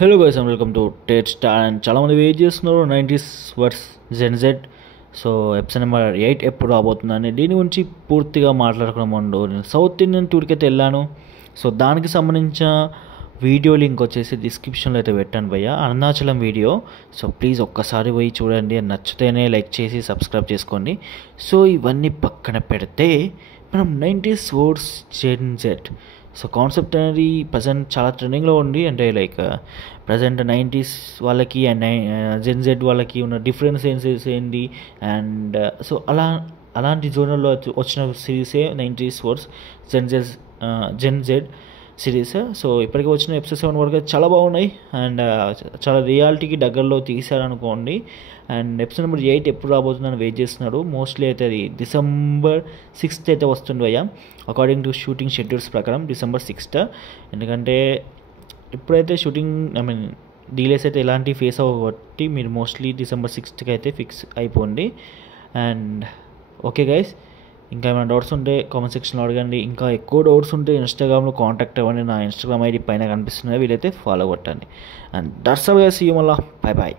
Hello guys and welcome to Tate Star. And చాలామంది wait చేస్తున్నారు 90s versus gen Z. So episode number 8 ఎప్పుడు రాబోతుందని దీని గురించి పూర్తిగా మాట్లాడుకున్నాం. నేను సౌత్ ఇండియన్ టూర్కి అయితే వెళ్ళాను. సో దానికి సంబంధించిన వీడియో లింక్ వచ్చేసి డిస్క్రిప్షన్లో అయితే పెట్టాను భయ్య, అరుణాచలం వీడియో. సో ప్లీజ్ ఒక్కసారి పోయి చూడండి, నచ్చితేనే లైక్ చేసి సబ్స్క్రైబ్ చేసుకోండి. సో ఇవన్నీ పక్కన పెడితే మనం 90s versus gen Z so concept అనేది ప్రజెంట్ చాలా ట్రెండింగ్లో ఉంది. అంటే లైక్ ప్రజెంట్ 90s వాళ్ళకి అండ్ జెన్జెడ్ వాళ్ళకి ఉన్న డిఫరెన్సెస్ ఏంటి. అండ్ సో అలాంటి జోనర్లో వచ్చిన సిరీసే 90s versus gen Z series. So ఇప్పటికీ వచ్చిన ఎపిసోడ్ 7 వరకు చాలా బాగున్నాయి అండ్ చాలా రియాలిటీకి దగ్గరలో తీశారనుకోండి. అండ్ ఎపిసోడ్ నెంబర్ 8 ఎప్పుడు రాబోతుందని వెయిట్ చేస్తున్నాడు. మోస్ట్లీ అయితే అది December 6th అయితే వస్తుంది అయ్యా, అకార్డింగ్ టు షూటింగ్ షెడ్యూల్స్ ప్రకారం December 6th. ఎందుకంటే ఇప్పుడైతే షూటింగ్ డీలేస్ అయితే ఎలాంటి ఫేస్ అవ్వబట్టి మీరు మోస్ట్లీ December 6th అయితే ఫిక్స్ అయిపోండి. అండ్ ఓకే గైస్, ఇంకా ఏమైనా డౌట్స్ ఉంటే కామెంట్ సెక్షన్లో అడగండి. ఇంకా ఎక్కువ డౌట్స్ ఉంటే ఇన్స్టాగ్రామ్లో కాంటాక్ట్ అవ్వండి. నా ఇన్స్టాగ్రామ్ ఐడి పైన కనిపిస్తుంది, వీలైతే ఫాలో కొట్టండి. And that's all guys, see you మళ్ళా, బై బాయ్.